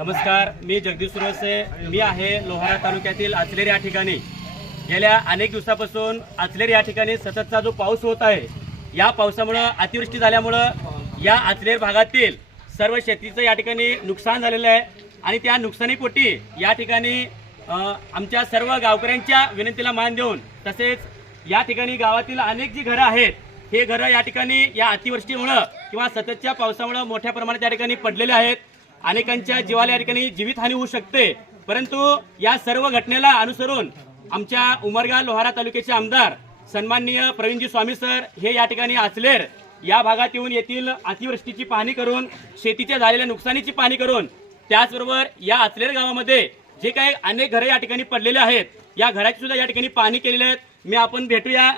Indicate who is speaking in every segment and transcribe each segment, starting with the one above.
Speaker 1: नमस्कार मी जगदीश सुरवसे मी आहे लोहारा तालुक्यातील आचलेर या ठिकाणी. गेल्या अनेक दिवसापासून आचलेर या ठिकाणी सततचा जो पाऊस होत आहे या पावसामुळं अतिवृष्टी झाल्यामुळं या आचलेर भागातील सर्व शेतीचं या ठिकाणी नुकसान झालेलं आहे. आणि त्या नुकसानीपोटी या ठिकाणी आमच्या सर्व गावकऱ्यांच्या विनंतीला मान देऊन तसेच या ठिकाणी गावातील अनेक जी घरं आहेत हे घरं या ठिकाणी या अतिवृष्टीमुळं किंवा सततच्या पावसामुळं मोठ्या प्रमाणात या ठिकाणी पडलेले आहेत. अनेकांच्या जीवाला या ठिकाणी जीवितहानी होऊ शकते. परंतु या सर्व घटनेला अनुसरून आमच्या उमरगा लोहारा तालुक्याचे आमदार सन्माननीय प्रवीणजी स्वामी सर हे या ठिकाणी आचलेर या भागात येऊन येथील अतिवृष्टीची पाहणी करून शेतीच्या झालेल्या नुकसानीची पाहणी करून त्याचबरोबर या आचलेर गावामध्ये जे काही अनेक घरं या ठिकाणी पडलेले आहेत या घराची सुद्धा या ठिकाणी पाहणी केलेली आहेत. मी आपण भेटूया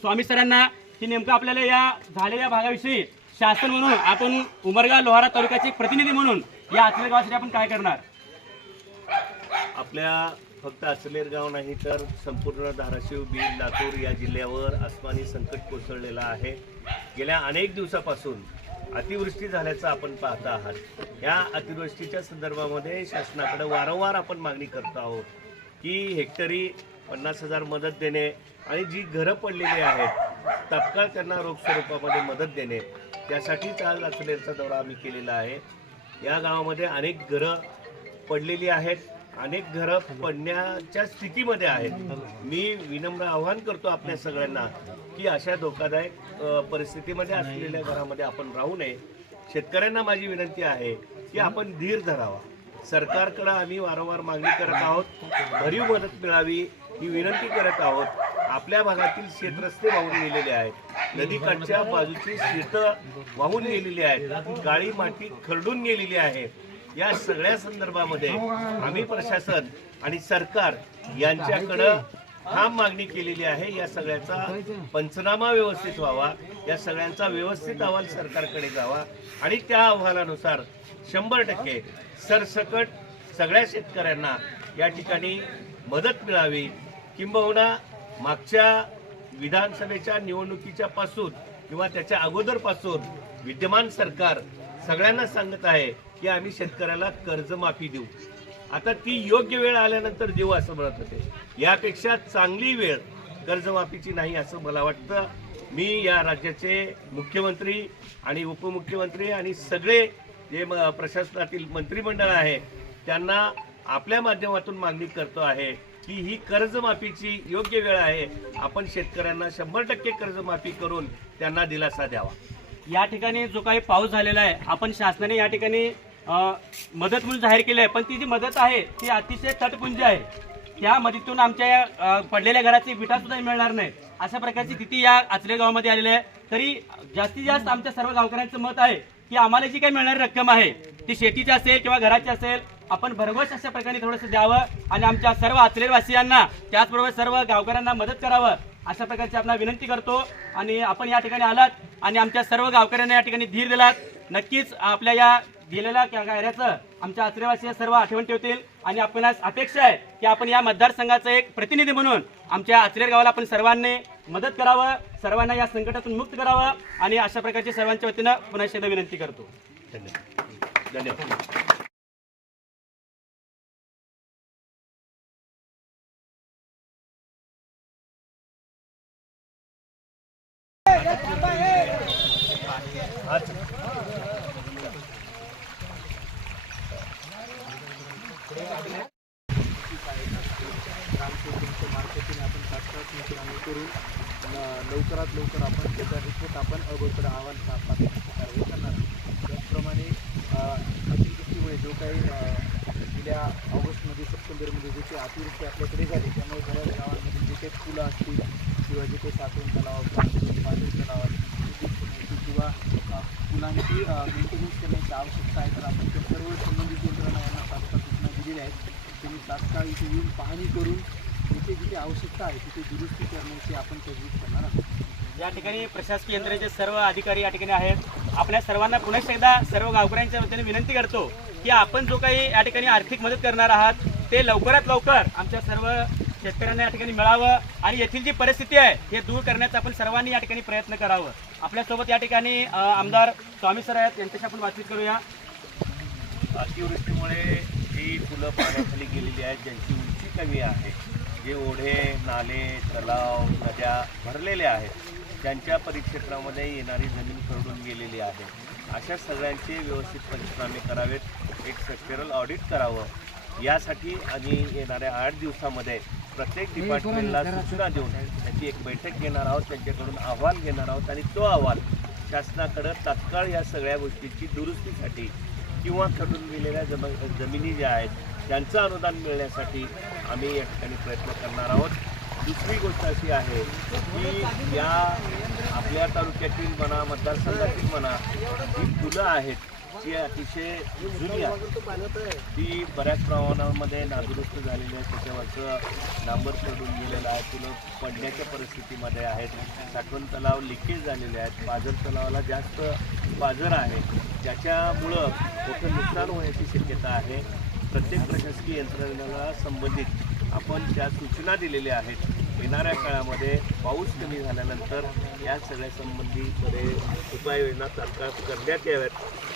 Speaker 1: स्वामी सरांना. की नेमकं आपल्याला या झालेल्या भागाविषयी शासन म्हणून आपण उमरगा लोहारा तालुक्याचे एक प्रतिनिधी म्हणून या आचलेर गावासाठी आपण काय करणार?
Speaker 2: आपल्या फक्त अचलेर गाव नाही तर संपूर्ण धाराशिव बीड लातूर या जिल्ह्यावर अस्मानी संकट कोसळलेलं आहे. गेल्या अनेक दिवसापासून अतिवृष्टी झाल्याचं आपण पाहता आहात. या अतिवृष्टीच्या संदर्भामध्ये शासनाकडे वारंवार आपण मागणी करतो आहोत की हेक्टरी पन्नास हजार मदत देणे आणि जी घरं पडलेली आहेत तात्काळ त्यांना रोख स्वरूपामध्ये मदत देणे त्यासाठीच आज अचलेरचा दौरा आम्ही केलेला आहे. या गावामध्ये अनेक घरं पडलेली आहेत. अनेक घरं पडण्याच्या स्थितीमध्ये आहेत. मी विनम्र आवाहन करतो आपल्या सगळ्यांना की अशा धोकादायक परिस्थितीमध्ये असलेल्या घरामध्ये आपण राहू नये. शेतकऱ्यांना माझी विनंती आहे की आपण धीर धरावा. सरकारकडं आम्ही वारंवार मागणी करत आहोत. भरीव मदत मिळावी ही विनंती करत आहोत. आपल्या भागातील शेतरस्ते वाहून गेलेले आहेत. नदीकाठच्या बाजूची शेतं वाहून गेलेली आहेत. काळी माती खरडून गेलेली आहे. या सगळ्या संदर्भामध्ये आम्ही प्रशासन आणि सरकार यांच्याकडं ठाम मागणी केलेली आहे. या सगळ्याचा पंचनामा व्यवस्थित व्हावा. या सगळ्यांचा व्यवस्थित अहवाल सरकारकडे जावा. आणि त्या अहवालानुसार शंभर टक्के सरसकट सगळ्या शेतकऱ्यांना या ठिकाणी मदत मिळावी. किंबहुना मागच्या विधानसभेच्या निवडणुकीच्या पासून किंवा त्याच्या अगोदरपासून विद्यमान सरकार सगळ्यांना सांगत आहे की आम्ही शेतकऱ्याला कर्जमाफी देऊ. आता ती योग्य वेळ आल्यानंतर देऊ असं म्हणत होते. यापेक्षा चांगली वेळ कर्जमाफीची नाही असं मला वाटतं. मी या राज्याचे मुख्यमंत्री आणि उपमुख्यमंत्री आणि सगळे जे म- प्रशासनातील मंत्रिमंडळ आहे त्यांना आपल्या माध्यमातून मागणी करतो आहे की ही कर्जमाफीची योग्य वेळ आहे. आपण शेतकऱ्यांना शंभर टक्के कर्जमाफी करून त्यांना दिलासा द्यावा.
Speaker 1: या ठिकाणी जो काही पाऊस झालेला आहे आपण शासनाने या ठिकाणी अ, मदत म्हणून जाहीर केली आहे पण ती जी मदत आहे ती अतिशय तटपुंजी आहे. त्या मदतीतून आमच्या या अ, पडलेल्या घराची विटा सुद्धा मिळणार नाही. अशा प्रकारची स्थिती या आचरे गावामध्ये आलेली आहे. तरी जास्तीत जास्त आमच्या सर्व गावकऱ्यांचं मत आहे की आम्हाला जी काही मिळणारी रक्कम आहे ती शेतीची असेल किंवा घराची असेल आपण भरघोस अशा प्रकारे थोडंसं द्यावं आणि आमच्या सर्व आचलेवासियांना त्याचबरोबर सर्व गावकऱ्यांना मदत करावं अशा प्रकारची आपण विनंती करतो. आणि आपण या ठिकाणी आलात आणि आमच्या सर्व गावकऱ्यांना या ठिकाणी धीर दिलात. नक्कीच आपल्या या दिलेल्या कार्याचं आमच्या आचरेवासी सर्व आठवण ठेवतील. आणि आपणास अपेक्षा आहे की आपण या मतदारसंघाचं एक प्रतिनिधी म्हणून आमच्या आचरेर गावाला आपण सर्वांनी मदत करावं सर्वांना या संकटातून मुक्त करावं. आणि अशा प्रकारची सर्वांच्या वतीनं पुन्हा एकदा विनंती करतो.
Speaker 2: धन्यवाद. धन्यवाद.
Speaker 3: मार्फतीने आपण तात्काळ पंचनामे करून लवकरात लवकर आपण त्याचा रिपोर्ट आपण अगोदर अहवाल कारवाई करणार त्याचप्रमाणे अतिवृष्टीमुळे जो काही गेल्या ऑगस्टमध्ये सप्टेंबरमध्ये जे काही अतिवृष्टी आपल्याकडे झाली त्यामुळे बऱ्याच गावांमध्ये जे काही फुलं असतील किंवा जे काही साठवण तलाव पाणी तलाव किंवा अ, मेंटेनन्स करण्याची आवश्यकता आहे तर आपण त्या सर्व संबंधित यंत्रणा यांना तात्काळ सूचना दिलेल्या आहेत. त्यांनी तात्काळ इथे येऊन पाहणी करून जिथे जिथे आवश्यकता आहे तिथे दुरुस्ती करण्याची आपण तजवीज करणार आहोत.
Speaker 1: या ठिकाणी प्रशासकीय यंत्रणेचे सर्व अधिकारी या ठिकाणी आहेत. आपल्या सर्वांना पुन्हा एकदा सर्व गावकऱ्यांच्या वतीने विनंती करतो की आपण जो काही या ठिकाणी आर्थिक मदत करणार आहात ते लवकरात लवकर आमच्या सर्व शेतकऱ्यांना या ठिकाणी मिळावं आणि येथील जी परिस्थिती आहे हे दूर करण्याचा आपण सर्वांनी या ठिकाणी प्रयत्न करावं. आपल्यासोबत या ठिकाणी आमदार स्वामी सर आहेत यांच्याशी आपण बातचीत करूया.
Speaker 2: अतिवृष्टीमुळे जी फुलं पाण्याखाली गेलेली आहेत ज्यांची उंची कमी आहे जे ओढे नाले तलाव नद्या भरलेले आहेत त्यांच्या परिक्षेत्रामध्ये येणारी जमीन खरडून गेलेली आहे. अशा सगळ्यांचे व्यवस्थित पंचनामे करावेत. एक स्ट्रक्चरल ऑडिट करावं. यासाठी आणि येणाऱ्या आठ दिवसामध्ये प्रत्येक डिपार्टमेंटला सूचना देऊन त्याची एक बैठक घेणार आहोत त्यांच्याकडून अहवाल घेणार आहोत आणि तो अहवाल शासनाकडं तात्काळ या सगळ्या गोष्टीची दुरुस्तीसाठी किंवा खडून गेलेल्या जम जमिनी ज्या आहेत त्यांचं अनुदान मिळण्यासाठी आम्ही या ठिकाणी प्रयत्न करणार आहोत. दुसरी गोष्ट अशी आहे की या आपल्या तालुक्यातील म्हणा मतदारसंघातील म्हणा जी फुलं आहेत जी अतिशय जुनी आहे. ती बऱ्याच प्रमाणामध्ये नादुरुस्त झालेली आहे. त्याच्यावरचं डांबर सोडून गेलेलं आहे. फुलं पडण्याच्या परिस्थितीमध्ये आहेत. साठवण तलाव लिकेज झालेले आहेत. पाजर तलावाला जास्त पाजर आहे. त्याच्यामुळं मोठं नुकसान होण्याची शक्यता आहे. प्रत्येक प्रशासकीय यंत्रणेला संबंधित आपण ज्या सूचना दिलेल्या आहेत येणाऱ्या काळामध्ये पाऊस कमी झाल्यानंतर या सगळ्या संबंधीमध्ये उपाययोजना तात्काळ करण्यात याव्यात.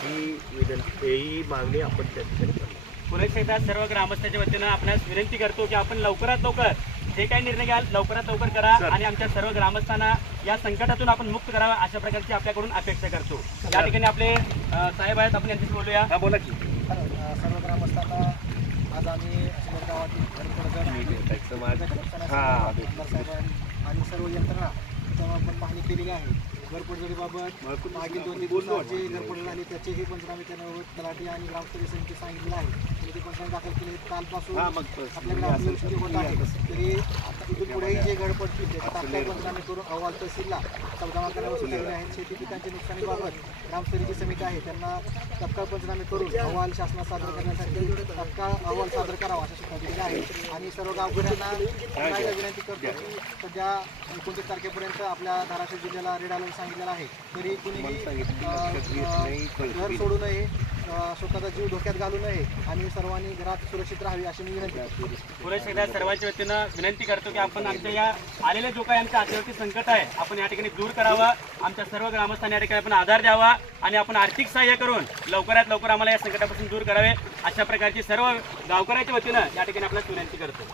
Speaker 2: ही विनंती ही मागणी आपण त्या ठिकाणी करतो.
Speaker 1: पुन्हा एकदा सर्व ग्रामस्थांच्या वतीनं आपणास विनंती करतो की आपण लवकरात लवकर जे काही निर्णय घ्याल लवकरात लवकर करा. आणि आमच्या सर्व ग्रामस्थांना या संकटातून आपण मुक्त करावा अशा प्रकारची आपल्याकडून अपेक्षा करतो. या ठिकाणी आपले साहेब आहेत आपण यांच्याशी बोलूया.
Speaker 2: हा बोला की.
Speaker 3: सर्व ग्रामस्थांना आज आम्ही
Speaker 2: हा
Speaker 3: आणि सर्व यंत्रणा आपण पाहणी केलेली आहे. घरपडजडीबाबत मागील दोन तीन दिवसात जे घरपड झाले त्याचेही पंचनामे त्याबाबत तलाठी आणि ग्रामस्तरीय समिती सांगितलेलं आहे त्यांनी ते पंचनामे दाखल केले कालपासून
Speaker 2: हा, मग
Speaker 3: आपल्याकडे अतिवृष्टी होत आहे. तरी आता इथून पुढेही जे घड पडतील त्याचे तात्काळ पंचनामे करून अहवाल तहसीलला जमा करण्यावर सुचवलेले आहेत शेती पिकांच्या नुकसानीबाबत समिती आहे त्यांना तात्काळ पंचनामे करून अहवाल शासनात सादर करण्यासाठी तात्काळ अहवाल सादर करावा अशा सूचना दिलेल्या आहेत. आणि सर्व गावकऱ्यांना पुन्हा एकदा विनंती करतो की सध्या एकोणतीस तारखेपर्यंत आपल्या धाराशिव जिल्ह्याला रेड अलर्ट सांगितलेला आहे. तरी कुणीही अ, अ, घर सोडू नये. स्वतःचा जीव धोक्यात घालू नये आणि सर्वांनी घरात सुरक्षित राहावी अशी मी विनंती करतो.
Speaker 1: पुरेश सर्वांच्या वतीनं विनंती करतो की आपण आमच्या या आलेले जो काही आमच्या हातावरती संकट आहे आपण या ठिकाणी दूर करावा. आमच्या सर्व ग्रामस्थांनी या ठिकाणी आपण आधार द्यावा आणि आपण आर्थिक सहाय्य करून लवकरात लवकर आम्हाला या संकटापासून दूर करावे. अशा प्रकारची सर्व गावकऱ्याच्या वतीनं या ठिकाणी आपल्याला विनंती करतो.